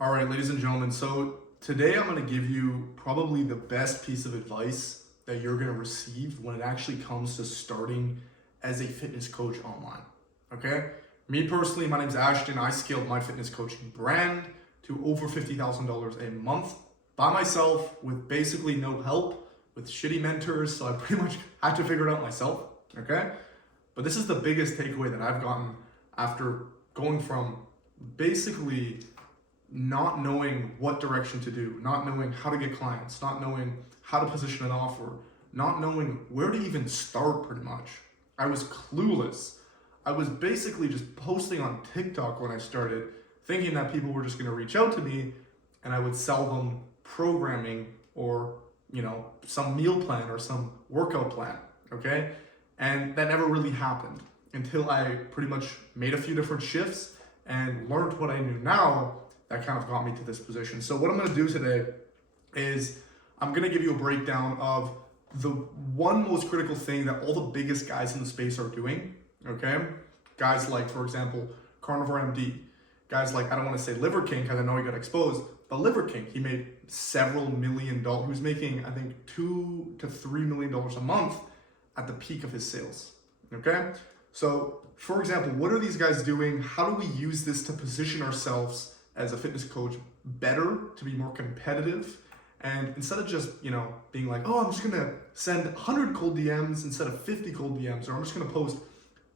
All right, ladies and gentlemen, so today I'm going to give you probably the best piece of advice that you're going to receive when it actually comes to starting as a fitness coach online. Okay? Me personally, my name's Ashton. I scaled my fitness coaching brand to over $50,000 a month by myself with basically no help, with shitty mentors. So I pretty much had to figure it out myself. Okay? But this is the biggest takeaway that I've gotten after going from basically not knowing what direction to do, not knowing how to get clients, not knowing how to position an offer, not knowing where to even start pretty much. I was clueless. I was basically just posting on TikTok when I started, thinking that people were just gonna reach out to me and I would sell them programming or, some meal plan or some workout plan, okay? And that never really happened until I pretty much made a few different shifts and learned what I knew now. That kind of got me to this position. So what I'm gonna do today is I'm gonna give you a breakdown of the one most critical thing that all the biggest guys in the space are doing, okay? Guys like, for example, Carnivore MD, guys like, I don't wanna say Liver King, because I know he got exposed, but Liver King, he made several $1 million. He was making, I think, $2 to $3 million a month at the peak of his sales, okay? So, for example, what are these guys doing? How do we use this to position ourselves as a fitness coach better, to be more competitive? And instead of just, being like, oh, I'm just gonna send 100 cold DMs instead of 50 cold DMs, or I'm just gonna post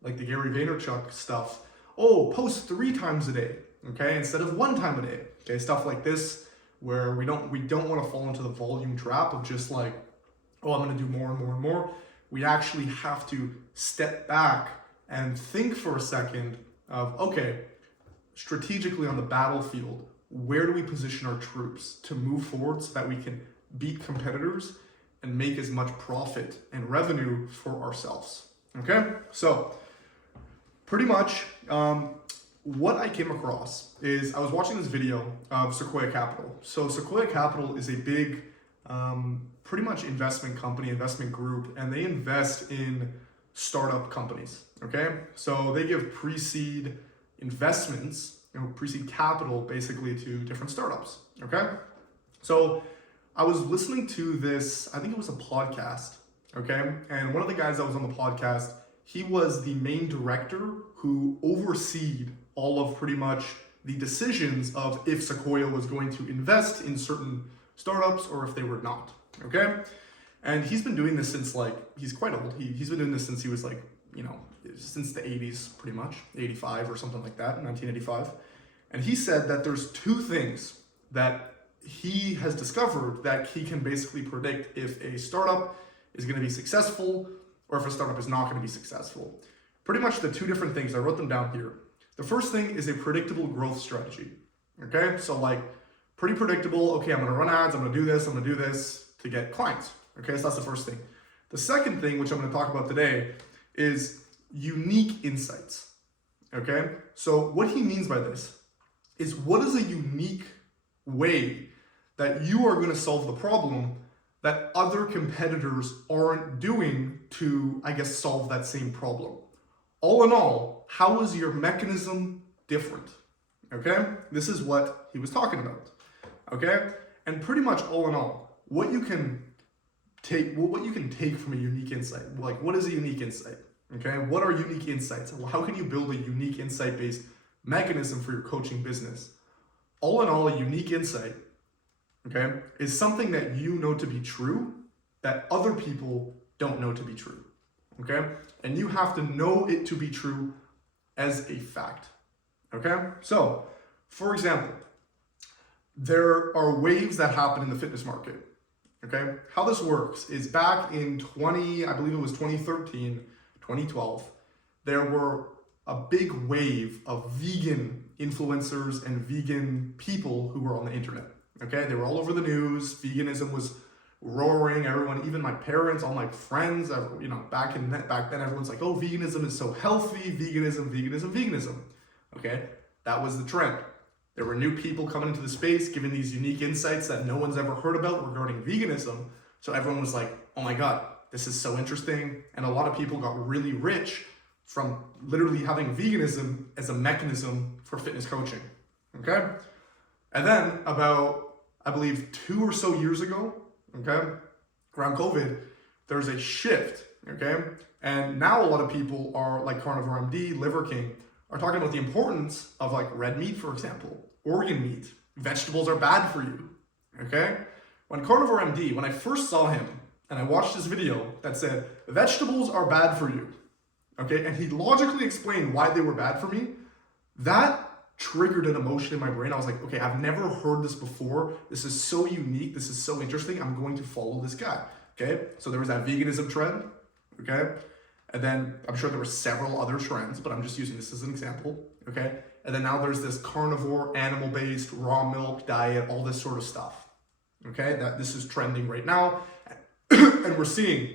like the Gary Vaynerchuk stuff. Oh, post 3 times a day, okay, instead of 1 time a day, okay, stuff like this, where we don't want to fall into the volume trap of just like, oh, I'm gonna do more and more and more. We actually have to step back and think for a second of, okay, strategically on the battlefield, where do we position our troops to move forward so that we can beat competitors and make as much profit and revenue for ourselves, okay? So pretty much what I came across is I was watching this video of Sequoia Capital. So Sequoia Capital is a big, pretty much investment company, investment group, and they invest in startup companies, okay? So they give pre-seed investments, pre-seed capital basically to different startups, okay? So I was listening to this, I think it was a podcast, okay? And one of the guys that was on the podcast, he was the main director who overseed all of pretty much the decisions of if Sequoia was going to invest in certain startups or if they were not, okay? And he's been doing this since he's quite old. He's been doing this since he was since the 80s, pretty much, 85 or something like that, 1985. And he said that there's 2 things that he has discovered that he can basically predict if a startup is gonna be successful or if a startup is not gonna be successful. Pretty much the 2 different things, I wrote them down here. The first thing is a predictable growth strategy, okay? So pretty predictable, okay, I'm gonna run ads, I'm gonna do this to get clients, okay? So that's the first thing. The second thing, which I'm gonna talk about today, is unique insights, okay? So what he means by this is, what is a unique way that you are gonna solve the problem that other competitors aren't doing to, I guess, solve that same problem? All in all, how is your mechanism different, okay? This is what he was talking about, okay? And pretty much all in all, what you can take from a unique insight, what is a unique insight? Okay, what are unique insights? How can you build a unique insight-based mechanism for your coaching business? All in all, a unique insight, okay, is something that you know to be true that other people don't know to be true, okay? And you have to know it to be true as a fact, okay? So, for example, there are waves that happen in the fitness market, okay? How this works is back in 2013, 2012, there were a big wave of vegan influencers and vegan people who were on the internet, okay? They were all over the news. Veganism was roaring. Everyone, even my parents, all my friends, back then, everyone's like, oh, veganism is so healthy, veganism, okay? That was the trend. There were new people coming into the space, giving these unique insights that no one's ever heard about regarding veganism. So everyone was like, oh my God, this is so interesting. And a lot of people got really rich from literally having veganism as a mechanism for fitness coaching, okay? And then about, I believe 2 or so years ago, okay, around COVID, there's a shift, okay? And now a lot of people are like Carnivore MD, Liver King, are talking about the importance of like red meat, for example, organ meat. Vegetables are bad for you, okay? When Carnivore MD, when I first saw him and I watched his video that said, vegetables are bad for you, okay? And he logically explained why they were bad for me. That triggered an emotion in my brain. I was like, okay, I've never heard this before. This is so unique. This is so interesting. I'm going to follow this guy, okay? So there was that veganism trend, okay? And then I'm sure there were several other trends, but I'm just using this as an example, okay? And then now there's this carnivore, animal-based, raw milk diet, all this sort of stuff, okay? That this is trending right now. And we're seeing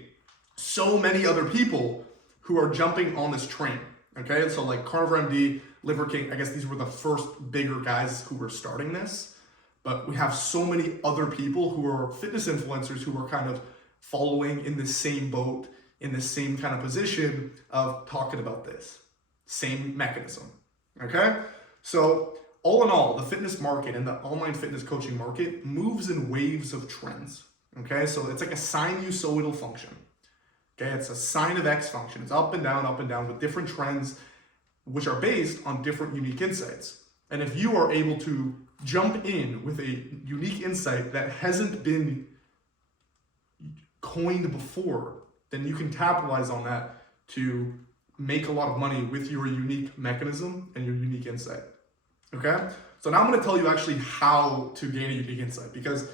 so many other people who are jumping on this train, okay? So like Carnivore MD, Liver King, I guess these were the first bigger guys who were starting this, but we have so many other people who are fitness influencers who are kind of following in the same boat, in the same kind of position of talking about this same mechanism, okay? So all in all, the fitness market and the online fitness coaching market moves in waves of trends, okay? So it's like a sine you so it'll function, okay? It's a sine of X function. It's up and down with different trends, which are based on different unique insights. And if you are able to jump in with a unique insight that hasn't been coined before, then you can capitalize on that to make a lot of money with your unique mechanism and your unique insight, okay? So now I'm gonna tell you actually how to gain a unique insight, because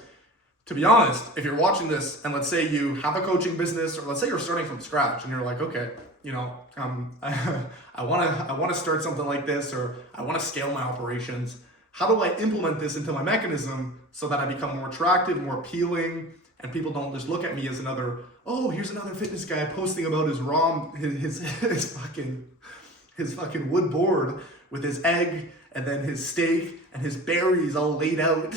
to be honest, if you're watching this and let's say you have a coaching business, or let's say you're starting from scratch and you're like, okay, you know, I wanna start something like this, or I wanna scale my operations. How do I implement this into my mechanism so that I become more attractive, more appealing, and people don't just look at me as another, oh, here's another fitness guy posting about his his fucking wood board with his egg and then his steak and his berries all laid out.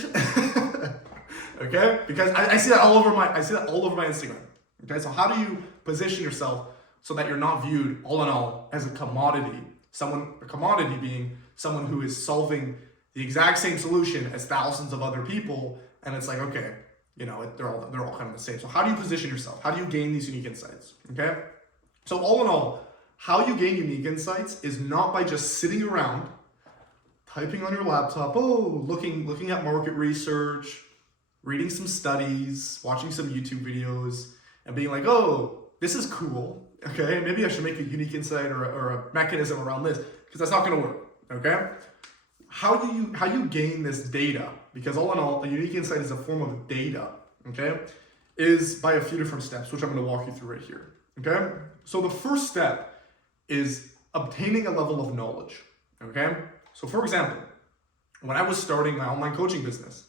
Okay? Because I see that all over my Instagram. Okay, so how do you position yourself so that you're not viewed all in all as a commodity? A commodity being someone who is solving the exact same solution as thousands of other people, and it's like, okay, you know, they're all kind of the same. So how do you position yourself? How do you gain these unique insights? Okay? So all in all, how you gain unique insights is not by just sitting around, typing on your laptop, looking at market research, reading some studies, watching some YouTube videos, and being like, oh, this is cool. Okay, maybe I should make a unique insight or a mechanism around this, because that's not gonna work. Okay? How you gain this data, because all in all, a unique insight is a form of data, okay, is by a few different steps, which I'm going to walk you through right here, okay? So the first step is obtaining a level of knowledge, okay? So for example, when I was starting my online coaching business,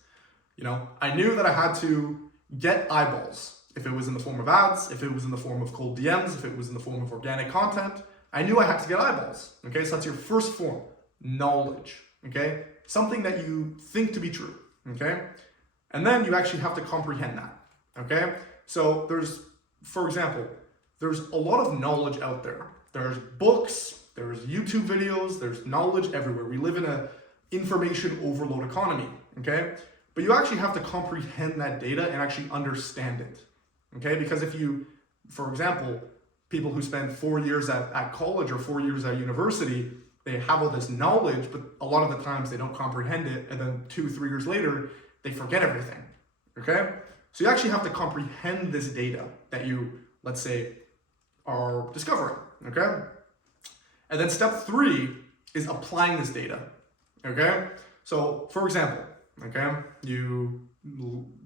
you know, I knew that I had to get eyeballs. If it was in the form of ads, if it was in the form of cold DMs, if it was in the form of organic content, I knew I had to get eyeballs, okay? So that's your first form, knowledge. Okay, something that you think to be true, okay? And then you actually have to comprehend that, okay? So for example, there's a lot of knowledge out there. There's books, there's YouTube videos, there's knowledge everywhere. We live in a information overload economy, okay? But you actually have to comprehend that data and actually understand it, okay? Because if you, for example, people who spend 4 years at college or 4 years at university, they have all this knowledge, but a lot of the times they don't comprehend it, and then 2-3 years later, they forget everything, okay? So you actually have to comprehend this data that you, let's say, are discovering, okay? And then step 3 is applying this data, okay? So for example, okay, you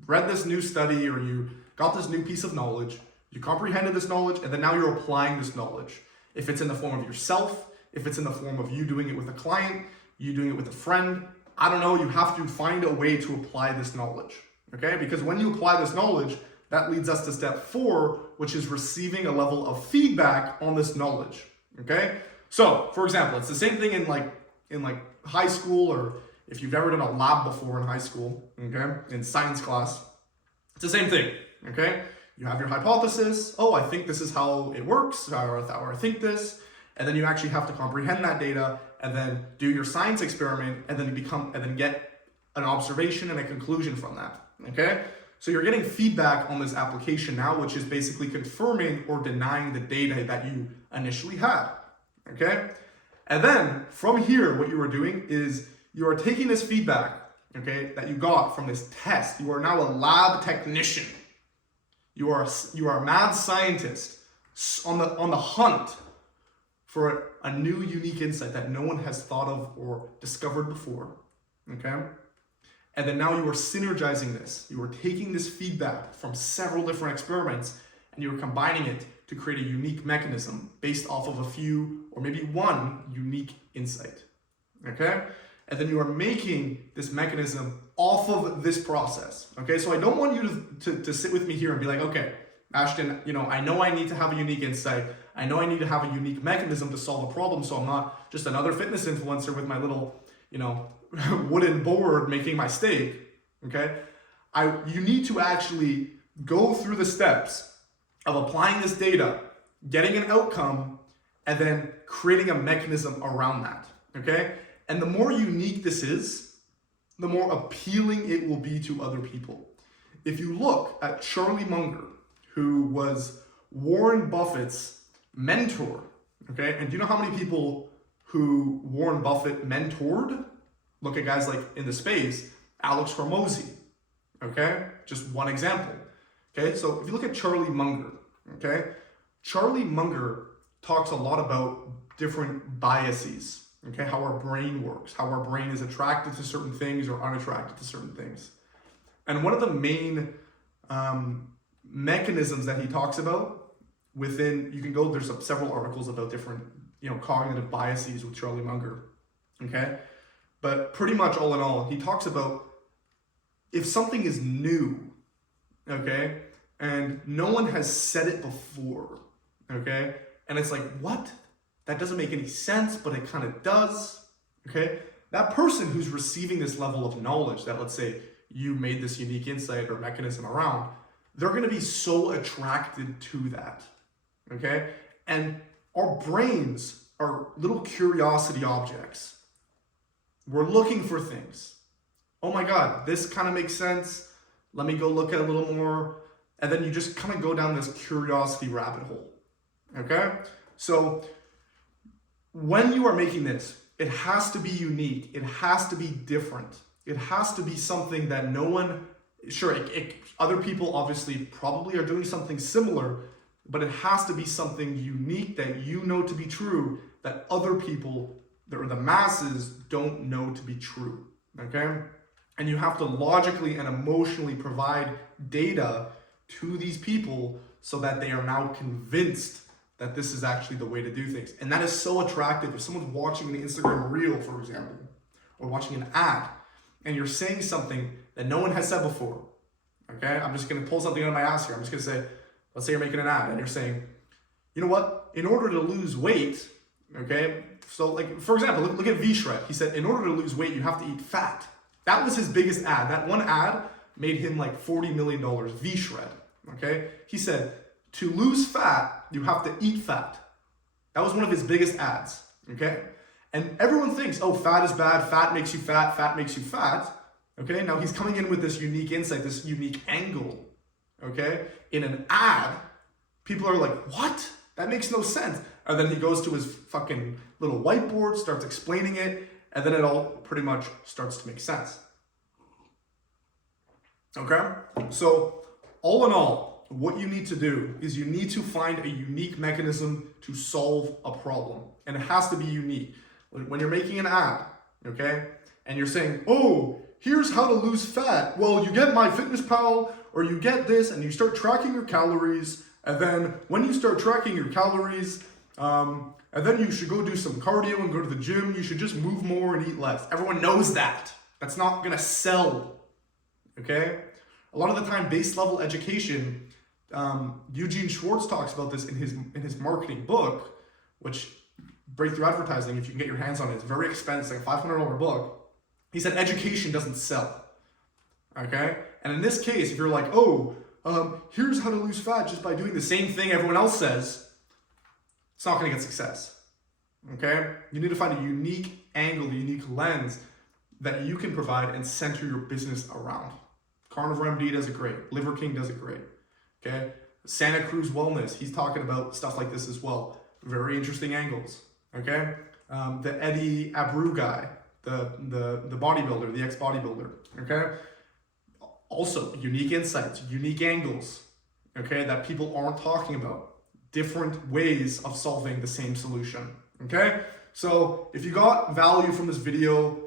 read this new study or you got this new piece of knowledge, you comprehended this knowledge, and then now you're applying this knowledge. If it's in the form of yourself, if it's in the form of you doing it with a client, you doing it with a friend, I don't know, you have to find a way to apply this knowledge, okay? Because when you apply this knowledge, that leads us to step 4, which is receiving a level of feedback on this knowledge, okay? So, for example, it's the same thing in high school, or if you've ever done a lab before in high school, okay, in science class, it's the same thing, okay? You have your hypothesis, oh, I think this is how it works, or I think this, and then you actually have to comprehend that data and then do your science experiment and then get an observation and a conclusion from that, okay? So you're getting feedback on this application now, which is basically confirming or denying the data that you initially had, okay? And then from here, what you are doing is you are taking this feedback, okay, that you got from this test. You are now a lab technician. You are a mad scientist on the hunt for a new, unique insight that no one has thought of or discovered before, okay? And then now you are synergizing this. You are taking this feedback from several different experiments and you're combining it to create a unique mechanism based off of a few or maybe one unique insight, okay? And then you are making this mechanism off of this process, okay? So I don't want you to sit with me here and be like, okay, Ashton, I know I need to have a unique insight. I know I need to have a unique mechanism to solve a problem, so I'm not just another fitness influencer with my little, wooden board making my steak, okay? You need to actually go through the steps of applying this data, getting an outcome, and then creating a mechanism around that, okay? And the more unique this is, the more appealing it will be to other people. If you look at Charlie Munger, who was Warren Buffett's mentor, okay? And do you know how many people who Warren Buffett mentored? Look at guys like in the space, Alex Hormozi, okay? Just one example, okay? So if you look at Charlie Munger, okay? Charlie Munger talks a lot about different biases, okay? How our brain works, how our brain is attracted to certain things or unattracted to certain things. And one of the main mechanisms that he talks about within, you can go, there's several articles about different, cognitive biases with Charlie Munger, okay? But pretty much all in all, he talks about if something is new, okay, and no one has said it before, okay, and it's like, what? That doesn't make any sense, but it kind of does, okay? That person who's receiving this level of knowledge that, let's say, you made this unique insight or mechanism around, they're going to be so attracted to that, okay? And our brains are little curiosity objects. We're looking for things. Oh my God, this kind of makes sense. Let me go look at it a little more. And then you just kind of go down this curiosity rabbit hole, okay? So when you are making this, it has to be unique. It has to be different. It has to be something that no one, sure, other people obviously probably are doing something similar, but it has to be something unique that you know to be true that other people, or the masses, don't know to be true, okay? And you have to logically and emotionally provide data to these people so that they are now convinced that this is actually the way to do things. And that is so attractive. If someone's watching an Instagram reel, for example, or watching an ad, and you're saying something that no one has said before, okay? I'm just gonna pull something out of my ass here. I'm just gonna say, let's say you're making an ad and you're saying, you know what? In order to lose weight, okay? So like, for example, look at V-Shred. He said, in order to lose weight, you have to eat fat. That was his biggest ad. That one ad made him like $40 million, V-Shred, okay? He said, to lose fat, you have to eat fat. That was one of his biggest ads, okay? And everyone thinks, oh, fat is bad, fat makes you fat, fat makes you fat, okay? Now he's coming in with this unique insight, this unique angle, okay? In an ad, people are like, what? That makes no sense. And then he goes to his fucking little whiteboard, starts explaining it, and then it all pretty much starts to make sense. Okay? So, all in all, what you need to do is you need to find a unique mechanism to solve a problem. And it has to be unique. When you're making an ad, okay, and you're saying, oh, here's how to lose fat. Well, you get MyFitnessPal, or you get this, and you start tracking your calories, and then when you start tracking your calories, and then you should go do some cardio and go to the gym. You should just move more and eat less. Everyone knows that. That's not gonna sell, okay? A lot of the time, base level education, Eugene Schwartz talks about this in his marketing book, which Breakthrough Advertising, if you can get your hands on it, it's very expensive, a $500 book. He said education doesn't sell, okay? And in this case, if you're like, oh, here's how to lose fat just by doing the same thing everyone else says, it's not gonna get success, okay? You need to find a unique angle, a unique lens that you can provide and center your business around. Carnivore MD does it great. Liver King does it great. Okay. Santa Cruz Wellness, he's talking about stuff like this as well. Very interesting angles. Okay. The Eddie Abreu guy, the bodybuilder, the ex-bodybuilder. Okay. Also, unique insights, unique angles. Okay, that people aren't talking about. Different ways of solving the same solution. Okay. So if you got value from this video,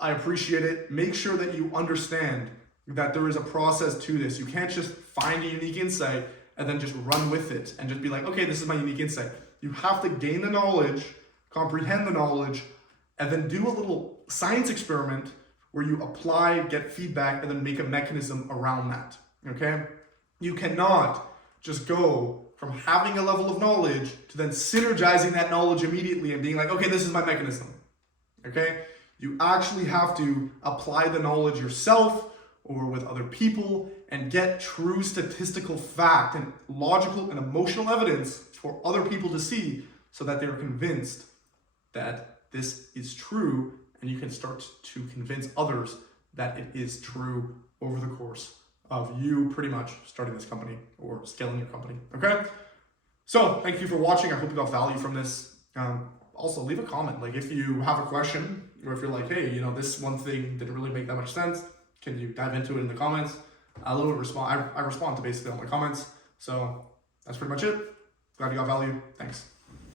I appreciate it. Make sure that you understand that there is a process to this. You can't just find a unique insight and then just run with it and just be like, okay, this is my unique insight. You have to gain the knowledge, comprehend the knowledge, and then do a little science experiment where you apply, get feedback, and then make a mechanism around that. Okay? You cannot just go from having a level of knowledge to then synergizing that knowledge immediately and being like, okay, this is my mechanism. Okay? You actually have to apply the knowledge yourself or with other people and get true statistical fact and logical and emotional evidence for other people to see so that they're convinced that this is true, and you can start to convince others that it is true over the course of you pretty much starting this company or scaling your company. Okay? So thank you for watching. I hope you got value from this. Also, leave a comment. Like if you have a question or if you're like, hey, you know, this one thing didn't really make that much sense, can you dive into it in the comments? I respond to basically all my comments. So that's pretty much it. Glad you got value. Thanks.